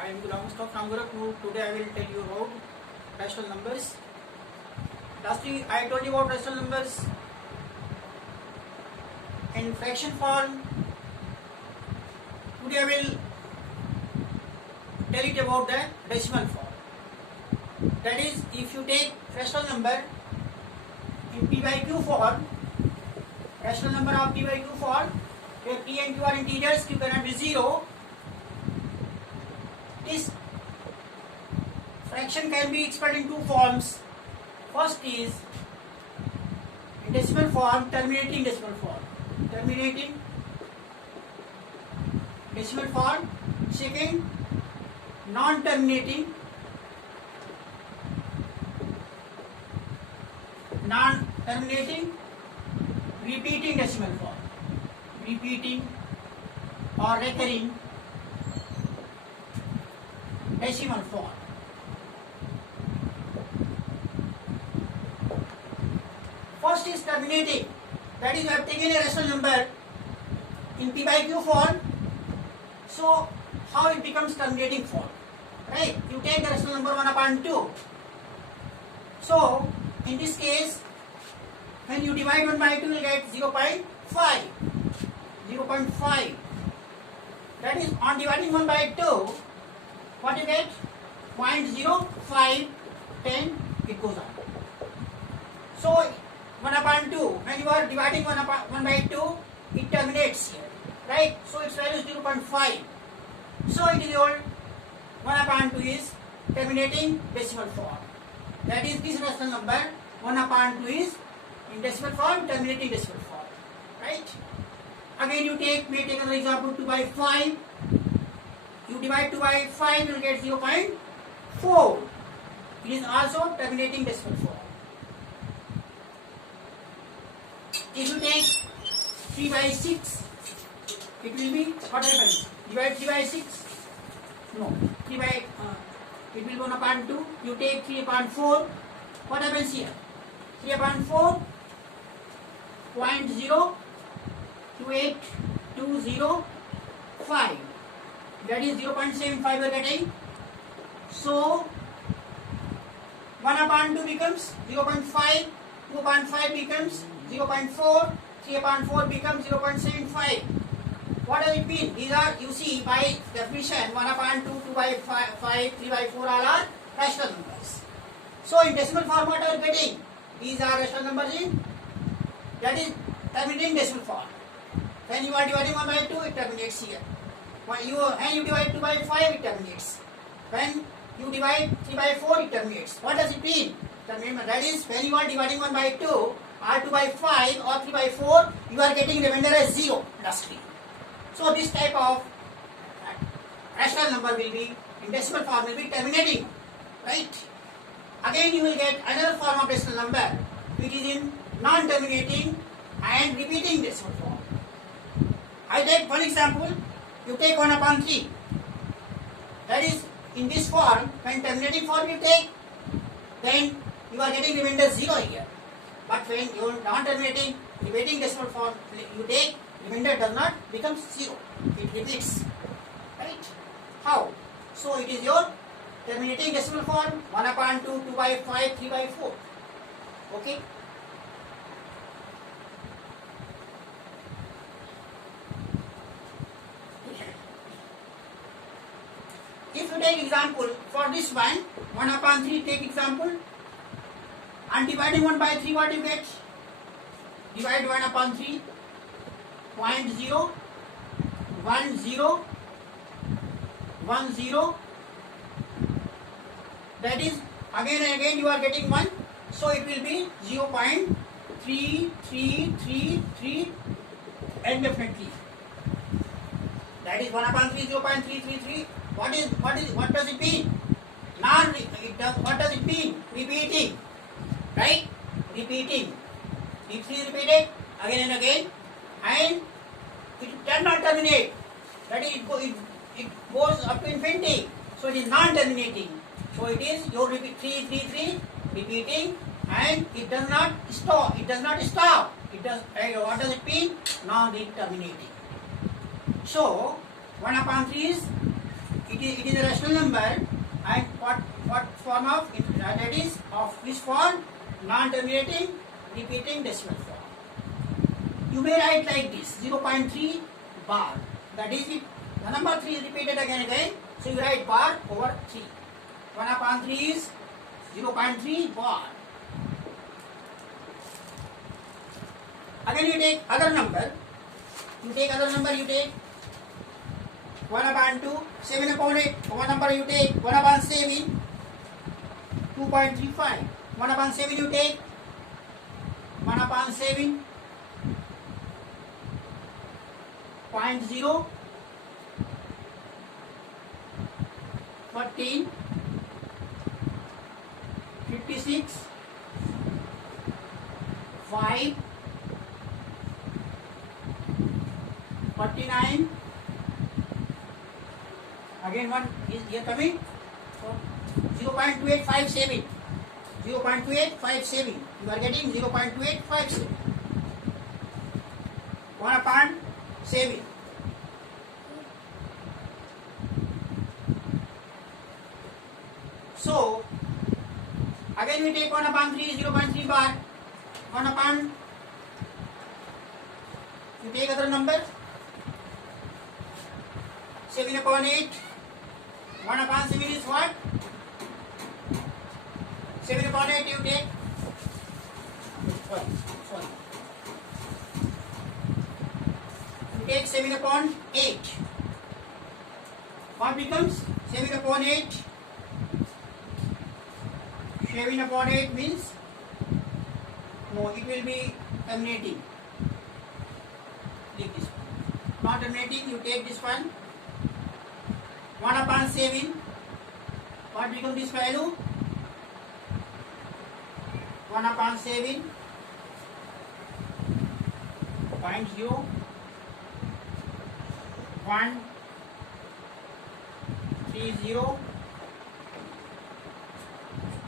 I am Ghulam Mustafa from Gorakhpur. Today I will tell you about rational numbers. Last week I told you about rational numbers in fraction form. Today I will tell it about the decimal form. That is, if you take rational number in p by q form, rational number of p by q form, where p and q are integers, q cannot be 0. This fraction can be expressed in two forms. First is in decimal form, terminating decimal form. Terminating decimal form. Second, non-terminating repeating decimal form. Repeating or recurring decimal form. First is terminating. That is, you have taken a rational number in p by q form. So, how it becomes terminating form? Right? You take the rational number 1/2. So, in this case, when you divide 1 by 2, you will get 0.5. 0.5. That is, on dividing 1 by 2, what you get? 0.05, 10, it goes on. So, 1/2, when you are dividing 1 by 2, it terminates here, right? So, its value is 0.5. So, it is your 1/2 is terminating decimal form. That is, this rational number 1/2 is in decimal form, terminating decimal form, right? Again, you may take another example, 2 by 5. You divide 2 by 5, you will get 0.4. It is also terminating decimal form. If you take 3 by 6, it will be, what happens? Divide 3 by 6? No. 3 by, it will be 1/2. You take 3/4. What happens here? 3/4, 0.02825. That is 0.75 we are getting. So, 1/2 becomes 0.5, 2/5 becomes 0.4, 3/4 becomes 0.75. What does it mean? These are, you see, by definition, 1/2, 2 by 5, 3 by 4 all are rational numbers. So, in decimal form, what are you getting? These are rational numbers in, that is, terminating decimal form. When you are dividing 1 by 2, it terminates here. When you divide 2 by 5, it terminates. When you divide 3 by 4, it terminates. What does it mean? That is, when you are dividing 1 by 2, or 2 by 5, or 3 by 4, you are getting remainder as 0, lastly. So, this type of rational number will be, in decimal form, will be terminating, right? Again, you will get another form of rational number, which is in non-terminating and repeating decimal form. I take one example. You take 1/3. That is, in this form, when terminating form you take, then you are getting remainder 0 here. But when you are non-terminating, repeating decimal form you take, remainder does not become 0. It repeats. Right? How? So, it is your terminating decimal form 1/2, 2 by 5, 3 by 4. Okay? If you take example for this one, 1/3, take example, and dividing 1 by 3, what you get? Divide 1/3, 0.01010. That is, again and again you are getting 1, so it will be 0.3333 indefinitely. That is 1/3, 0.333. What does it mean? What does it mean? Repeating, right? Repeating. If 3 is repeated again and again, and it cannot terminate. That is, it goes up to infinity. So it is non-terminating. So it is your 333 repeating, and it does not stop. It does not stop. It does. What does it mean? Non-terminating. So 1/3 is it is a rational number, and what form of that is of which form? Non-terminating repeating decimal form. You may write like this: 0.3 bar. That is it. The number 3 is repeated again and again. So you write bar over 3. 1/3 is 0.3 bar. Again you take other number. You take 1/2, 7/8. One number you take 1/7, 2.35. 1/7 you take 1/7, 0.0, 14, 56, 5, 49. Again one is here coming. So 0.2857. 0.2857. You are getting 0.2857. 1/7. So again we take 1/3, 0.3 bar. 1/, you take other number. 7/8. 1/7 is what? 7/8 you take. Sorry. You take 7/8. What becomes 7/8? 7/8 means no, it will be terminating. Take this one. Not terminating, you take this one. 1/7. What becomes this value? 1/7. 0.0. 1, 3, 0,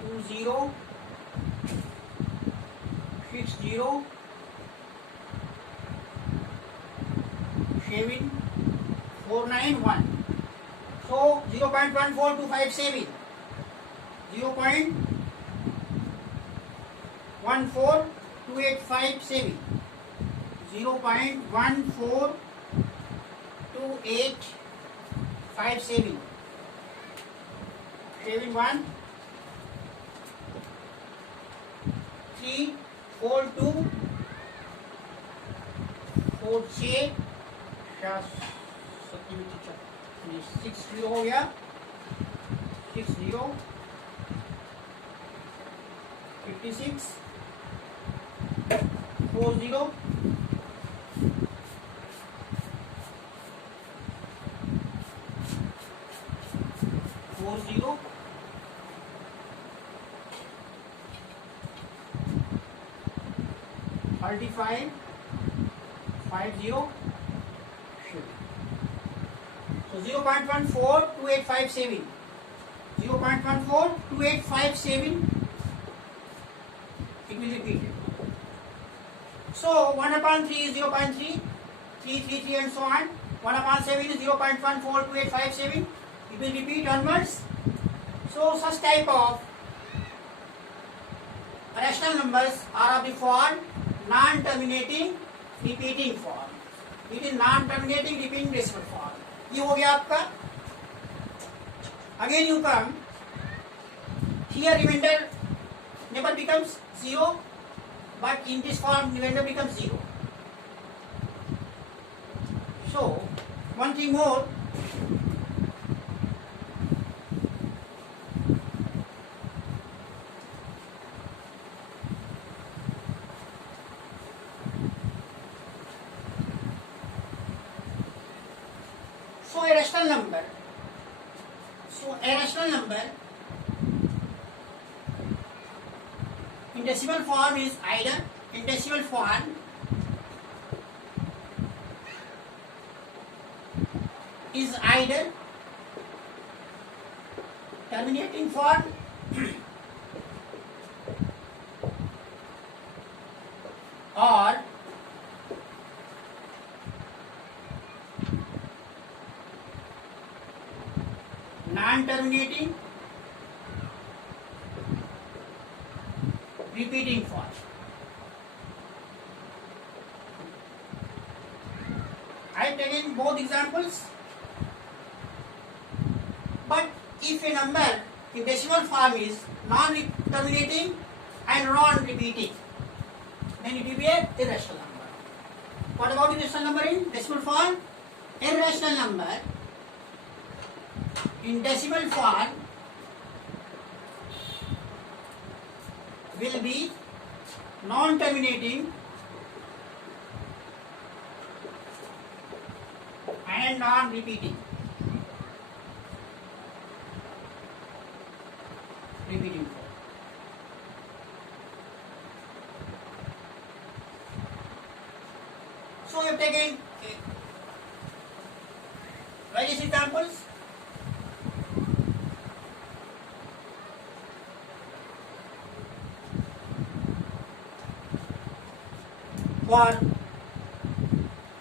2, 0, 6, 0, 7, 4, 9, 1. So 0.14257. 0.14287. 0.14287. 7, 1, 3, 4, 2, 4, 6, 6, 0 हो गया. 6, 0, 56, 4, 0, 4, 0, 35, 5, 0. So 0.142857. 0.142857. It will repeat it. So 1/3 is 0.3, 3, 3, 3 and so on. 1/7 is 0.142857. It will repeat onwards. So such type of rational numbers are of the form non-terminating repeating form. It is non-terminating repeating decimal form. ये हो गया आपका. Again you come here, remainder never becomes 0, but in this form remainder becomes 0. So one thing more. So a rational number in decimal form is either terminating form or non-terminating repeating for. I have taken both examples, but if a number in decimal form is non-terminating and non-repeating, then it will be a irrational number. What about irrational number in decimal form? Irrational number in decimal form will be non-terminating and non-repeating. Repeating form. So we have taken various examples. For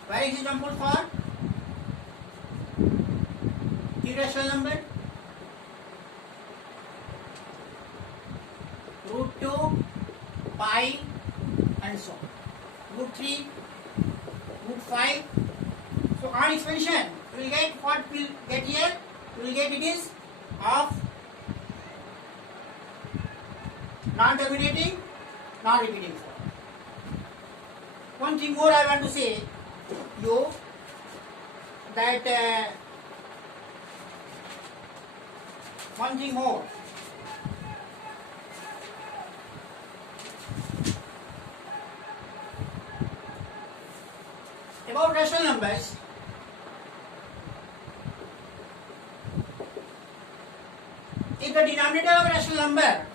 various examples for irrational number, root 2, pi, and so on. Root 3, root 5. So on expansion, we will get what we will get here. We will get it is of non-terminating, non-repeating form. One thing more I want to say you that one thing more. About rational numbers, if the denominator of rational number,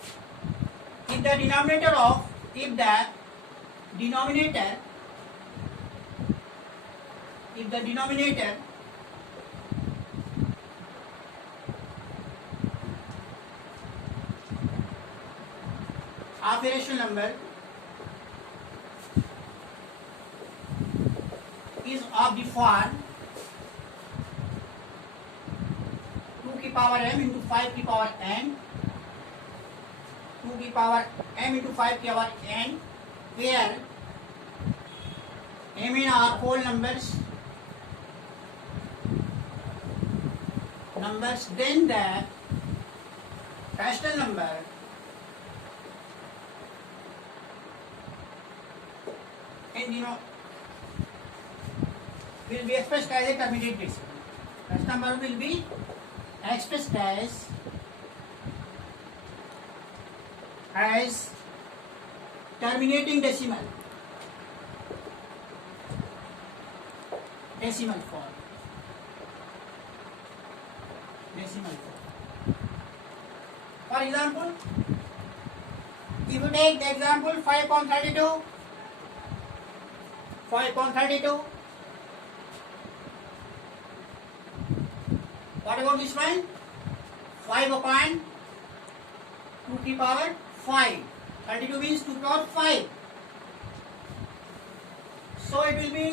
if the denominator of a rational number is of the form 2 की power m into 5 की power n, 2 की power m into 5 की power n, where m and r whole numbers, then the rational number and will be expressed as a terminating decimal. Rational number will be expressed as terminating decimal form. For example, if you take the example 5/32, what about this one? 5/2 की power 5. 32 means 2 power 5. So it will be,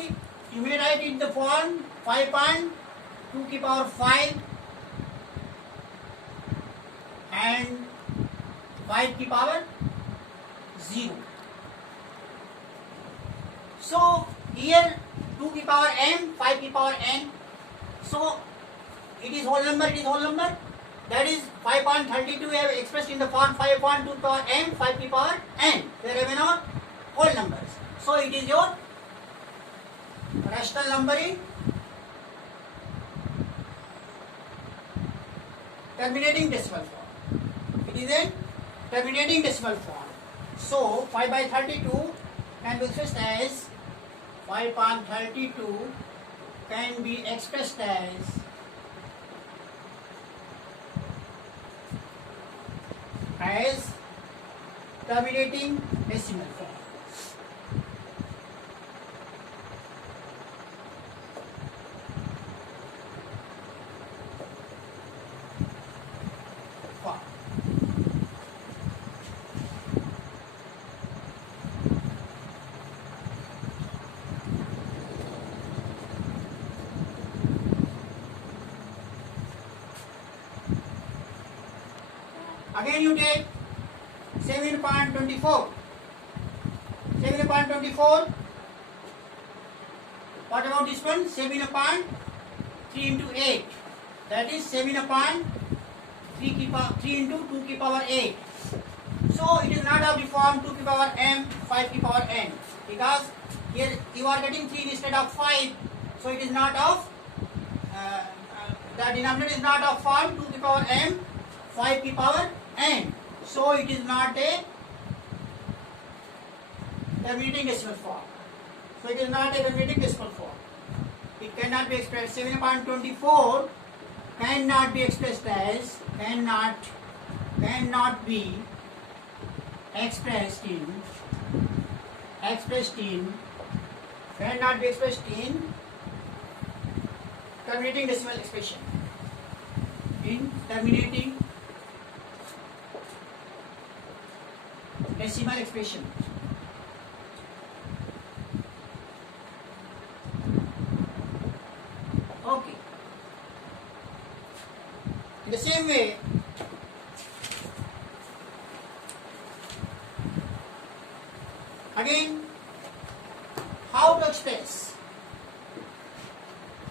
you may write it in the form 5/2 की power 5 and 5 की power 0. So here 2 की power m, 5 की power n. So it is whole number. That is 5/32 we have expressed in the form 5/2 power m, 5 की power n. Where m are whole numbers. So it is your rational number in terminating decimal form. It is a terminating decimal form. So 5/32 can be expressed as 5/32 can be expressed as terminating decimal form. Again you take 7.24. 7.24. What about this one? 7 upon 3 into 8. That is 7 upon 3 into 2 की power 8. So it is not of the form 2 की power m, 5 की power n. Because here you are getting 3 instead of 5. So it is not of, the denominator is not of form 2 की power m, 5 की power n. So it is not a terminating decimal form. So it is not a terminating decimal form. It cannot be expressed. 7 upon 24 cannot be expressed as, cannot be expressed in terminating decimal expression. In terminating decimal expression. Okay. In the same way, again, how to express?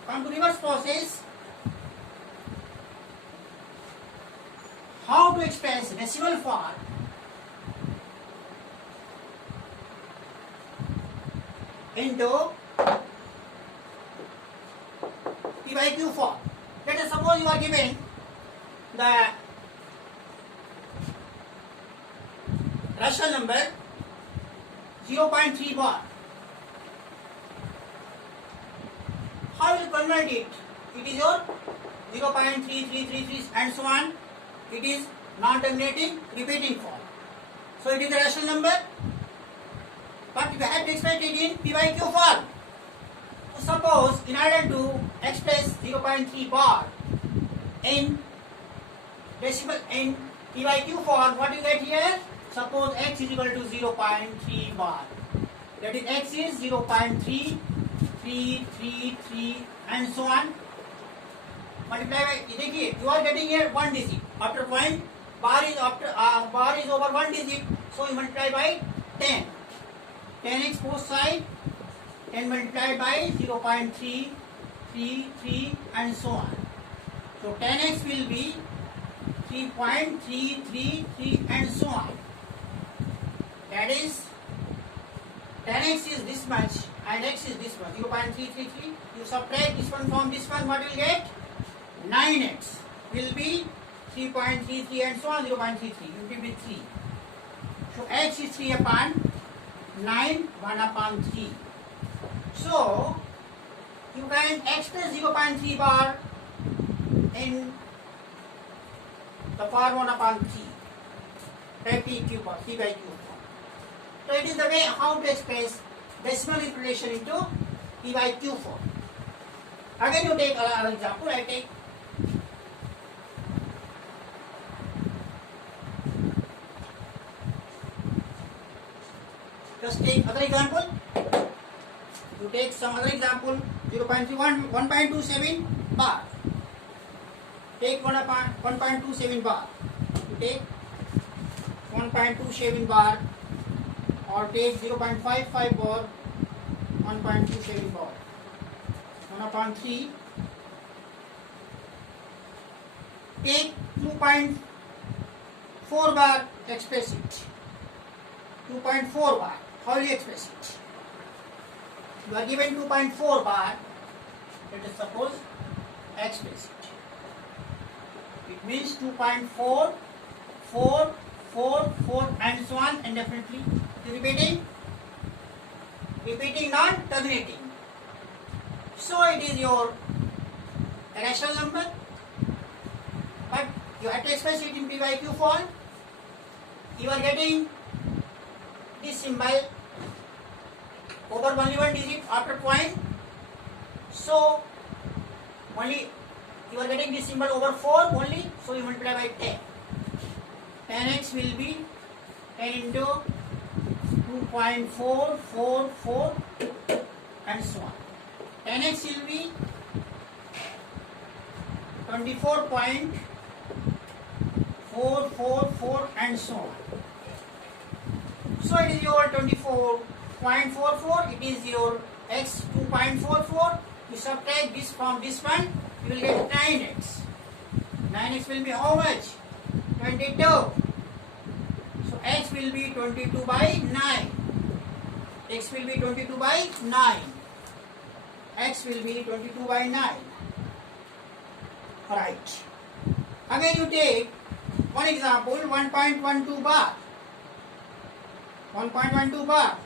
Come to reverse process. How to express decimal form into P by Q form. Let us suppose you are given the rational number 0.3 bar. How will you convert it? It is your 0.3333 and so on. It is non-terminating repeating form. So it is a rational number, but you have to express it in P by Q form. So suppose in order to express 0.3 bar in decimal in P by Q form, what you get here? Suppose x is equal to 0.3 bar. That is x is 0.3333 and so on. Multiply by, देखिए, you are getting here one digit. After point, bar is over one digit, so you multiply by 10. 10x both side, 10 multiplied by 0.333 and so on. So 10x will be 3.333 and so on. That is 10x is this much and x is this much, 0.333. You subtract this one from this one, what you will get? 9x will be 3.33 and so on, 0.33. You give it 3. So x is 3 upon 9, 1 upon 3. So you can express 0.3 bar in the form 1 upon 3. P Q bar, P by Q form. So it is the way how to express decimal interpolation into P by Q form. Again you take another example. I take just take other example. You take some other example. 0.31, 1.27 bar. Take 1.27 bar. You take 1.27 bar or take 0.55 bar, 1.27 bar. 1 upon 3. Take 2.4 bar, express it. 2.4 bar. How do you express it? You are given 2.4 bar. Let us suppose express it. It means 2.4, 4, 4, 4 and so on indefinitely. Repeating non-terminating. So it is your rational number, but you have to express it in P by Q form. You are getting this symbol over only one digit after point. So only you are getting this symbol over 4 only, so you multiply by 10. 10x will be 10 into 2.444 and so on. 10x will be 24.4 4, 4, 4 and so on. So it is your 24.44. It is your x 2.44. You subtract this from this one, you will get 9x. 9x will be how much? 22. So x will be 22 by 9. X will be 22 by 9. X will be 22 by 9. Right. Again you take one example, 1.12 bar. 1.12 bar.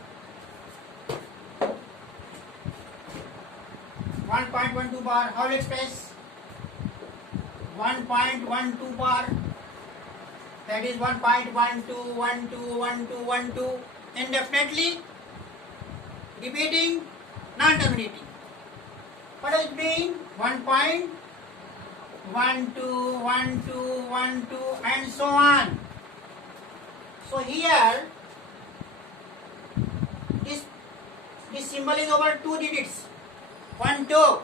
1.12 bar, how will express? 1.12 bar, that is 1.12 indefinitely, repeating, non-terminating. What does it mean? 1.12 and so on. So here this symbol is over 2 digits. 1, 2.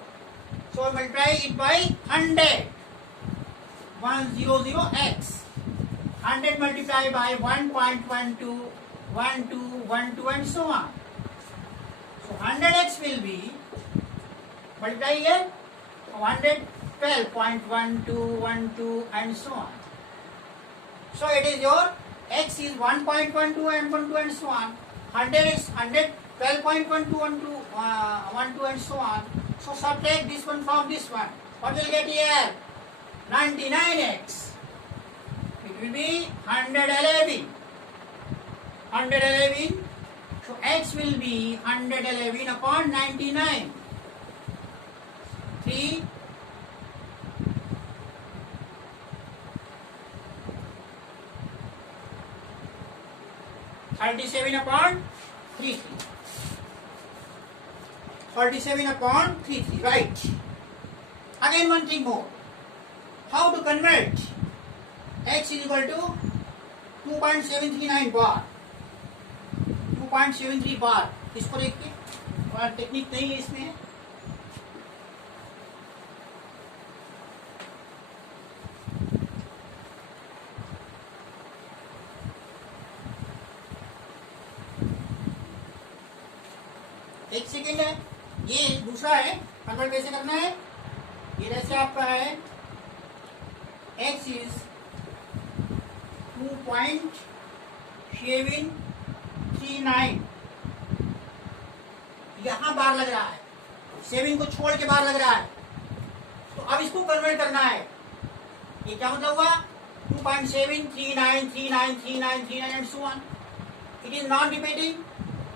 So multiply it by 100. 100x. 100 multiplied by 1.12, 12 and so on. So 100x will be, multiply here, 112.12 and so on. So it is your x is 1.12 and 12 and so on. 100 is 112.12 and so on. So subtract this one from this one. What will get here? 99x. It will be 111. 111. So x will be 111 upon 99. 3. 37 upon 33. 37 upon 33, right. Again one thing more. How to convert x is equal to 2.739 bar. 2.73 बार. इसको देखिए, और technique नहीं है इसमें. एक second है, ये दूसरा है. कन्वर्ट कैसे करना है? ये जैसे आपका है x is 2.739. यहां बार लग रहा है, 7 को छोड़ के बार लग रहा है. तो अब इसको कन्वर्ट करना है. ये क्या मतलब हुआ? 2.739393939 and so on. It is non repeating.